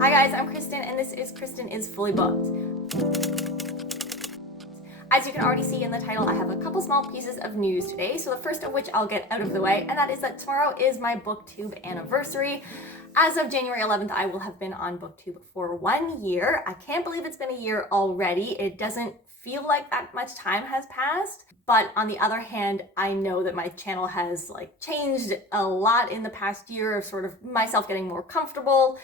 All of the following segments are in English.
Hi guys, I'm Kristen and this is Kristen is Fully Booked. As you can already see in the title, I have a couple small pieces of news today. So the first of which I'll get out of the way, and that is that tomorrow is my Booktube anniversary. As of January 11th, I will have been on Booktube for 1 year. I can't believe it's been a year already. It doesn't feel like that much time has passed. But on the other hand, I know that my channel has changed a lot in the past year of sort of myself getting more comfortable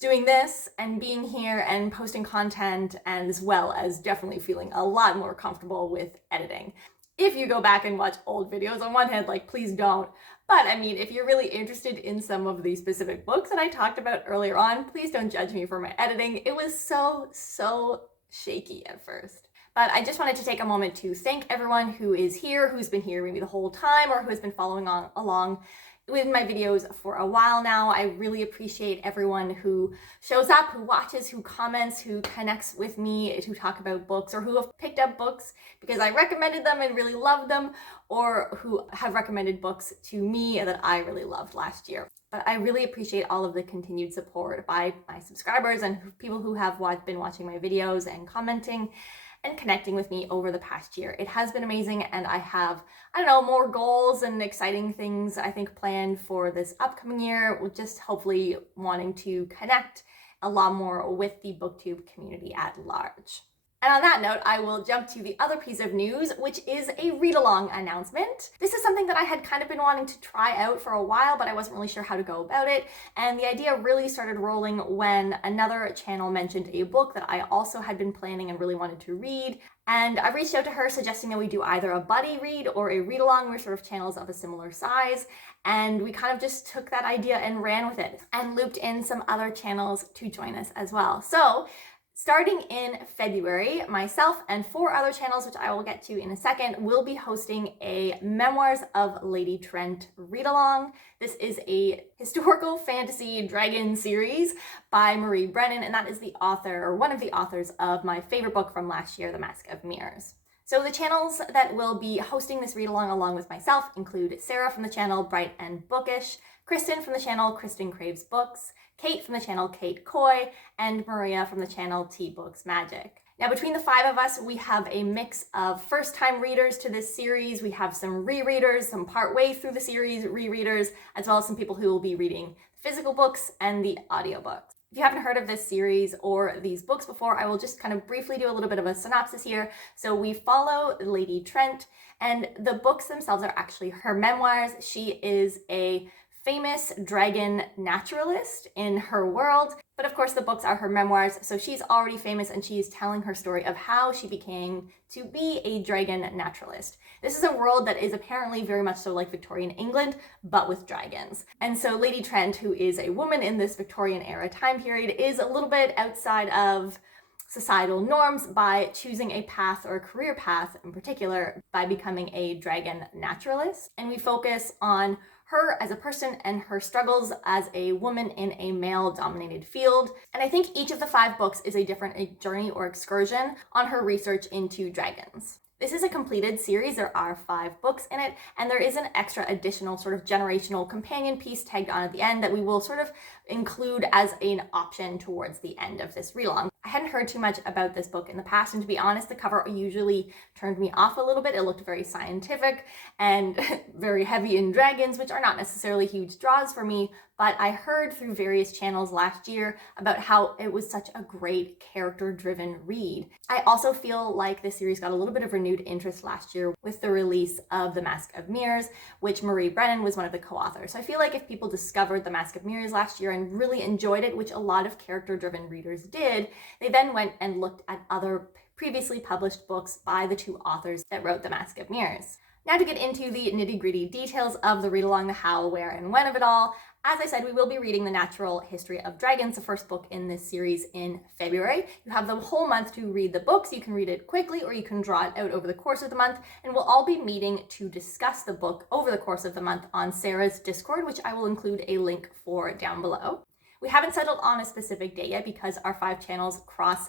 doing this and being here and posting content, and as well as definitely feeling a lot more comfortable with editing. If you go back and watch old videos, on one hand, please don't. But I mean, if you're really interested in some of the specific books that I talked about earlier on, please don't judge me for my editing. It was so shaky at first. But I just wanted to take a moment to thank everyone who is here, who's been here maybe the whole time, or who has been following along with my videos for a while now. I really appreciate everyone who shows up, who watches, who comments, who connects with me to talk about books, or who have picked up books because I recommended them and really loved them, or who have recommended books to me that I really loved last year. But I really appreciate all of the continued support by my subscribers and people who have been watching my videos and commenting and connecting with me over the past year. It has been amazing, and I have, more goals and exciting things I think planned for this upcoming year, with just hopefully wanting to connect a lot more with the Booktube community at large. And on that note, I will jump to the other piece of news, which is a read-along announcement. This is something that I had kind of been wanting to try out for a while, but I wasn't really sure how to go about it. And the idea really started rolling when another channel mentioned a book that I also had been planning and really wanted to read. And I reached out to her suggesting that we do either a buddy read or a read-along. We're sort of channels of a similar size. And we kind of just took that idea and ran with it and looped in some other channels to join us as well. So starting in February, myself and 4 other channels, which I will get to in a second, will be hosting a Memoirs of Lady Trent read-along. This is a historical fantasy dragon series by Marie Brennan, and that is the author, or one of the authors, of my favorite book from last year, The Mask of Mirrors. So the channels that will be hosting this read-along along with myself include Sarah from the channel Bright and Bookish, Kristen from the channel Kristen Craves Books, Kate from the channel Kate Coy, and Maria from the channel Tea Books Magic. Now, between the 5 of us, we have a mix of first-time readers to this series. We have some rereaders, some partway through the series rereaders, as well as some people who will be reading physical books and the audiobooks. If you haven't heard of this series or these books before, I will just kind of briefly do a little bit of a synopsis here. So we follow Lady Trent, and the books themselves are actually her memoirs. She is a famous dragon naturalist in her world, but of course the books are her memoirs, so she's already famous and she's telling her story of how she became to be a dragon naturalist. This is a world that is apparently very much so like Victorian England, but with dragons. And so Lady Trent, who is a woman in this Victorian era time period, is a little bit outside of societal norms by choosing a path, or a career path in particular, by becoming a dragon naturalist. And we focus on her as a person and her struggles as a woman in a male-dominated field. And I think each of the 5 books is a different journey or excursion on her research into dragons. This is a completed series. There are 5 books in it, and there is an extra additional sort of generational companion piece tagged on at the end that we will sort of include as an option towards the end of this read-along. I hadn't heard too much about this book in the past, and to be honest, the cover usually turned me off a little bit. It looked very scientific and very heavy in dragons, which are not necessarily huge draws for me, but I heard through various channels last year about how it was such a great character-driven read. I also feel like this series got a little bit of renewed interest last year with the release of The Mask of Mirrors, which Marie Brennan was one of the co-authors. So I feel like if people discovered The Mask of Mirrors last year and really enjoyed it, which a lot of character-driven readers did, they then went and looked at other previously published books by the 2 authors that wrote The Mask of Mirrors. Now to get into the nitty-gritty details of the read-along, the how, where, and when of it all. As I said, we will be reading The Natural History of Dragons, the first book in this series, in February. You have the whole month to read the books. You can read it quickly or you can draw it out over the course of the month, and we'll all be meeting to discuss the book over the course of the month on Sarah's Discord, which I will include a link for down below. We haven't settled on a specific day yet because our 5 channels cross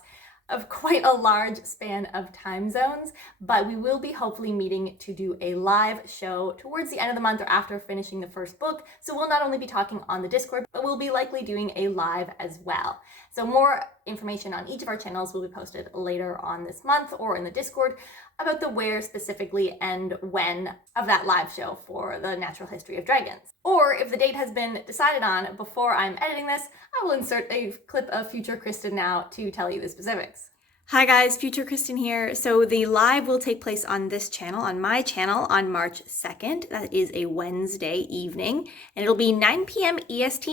of quite a large span of time zones, but we will be hopefully meeting to do a live show towards the end of the month or after finishing the first book. So we'll not only be talking on the Discord, but we'll be likely doing a live as well. So more information on each of our channels will be posted later on this month or in the Discord about the where specifically and when of that live show for the Natural History of Dragons. Or if the date has been decided on before I'm editing this, I will insert a clip of Future Kristen now to tell you the specifics. Hi guys, Future Kristen here. So the live will take place on this channel, on my channel, on March 2nd. That is a Wednesday evening, and it'll be 9 p.m. EST,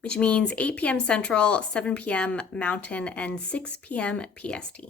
which means 8 p.m. Central, 7 p.m. Mountain, and 6 p.m. PST.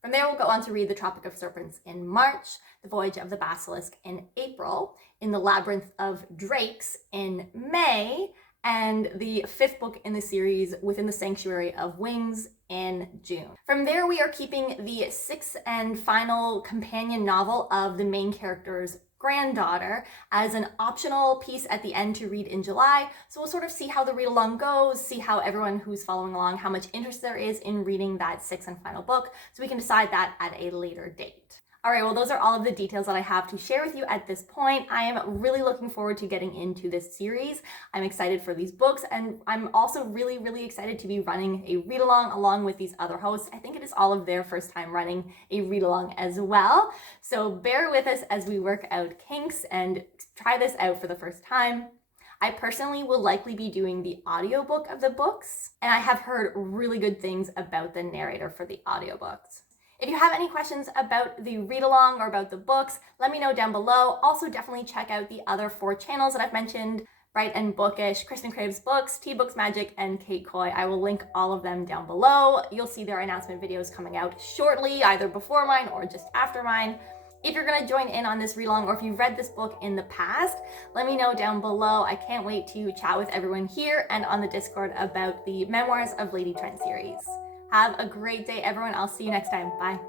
From there, we'll go on to read the Tropic of Serpents in March, the Voyage of the Basilisk in April, in the Labyrinth of Drakes in May, and the 5th book in the series, Within the Sanctuary of Wings, in June. From there, we are keeping the 6th and final companion novel of the main character's granddaughter as an optional piece at the end to read in July. So we'll sort of see how the read along goes, see how everyone who's following along, how much interest there is in reading that 6th and final book, so we can decide that at a later date. All right, well, those are all of the details that I have to share with you at this point. I am really looking forward to getting into this series. I'm excited for these books, and I'm also really, really excited to be running a read-along along with these other hosts. I think it is all of their first time running a read-along as well. So bear with us as we work out kinks and try this out for the first time. I personally will likely be doing the audiobook of the books, and I have heard really good things about the narrator for the audiobooks. If you have any questions about the read-along or about the books, let me know down below. Also, definitely check out the other 4 channels that I've mentioned, Bright and Bookish, Kristen Craves Books, Tea Books Magic, and Kate Coy. I will link all of them down below. You'll see their announcement videos coming out shortly, either before mine or just after mine. If you're going to join in on this read-along, or if you've read this book in the past, let me know down below. I can't wait to chat with everyone here and on the Discord about the Memoirs of Lady Trent series. Have a great day, everyone. I'll see you next time. Bye.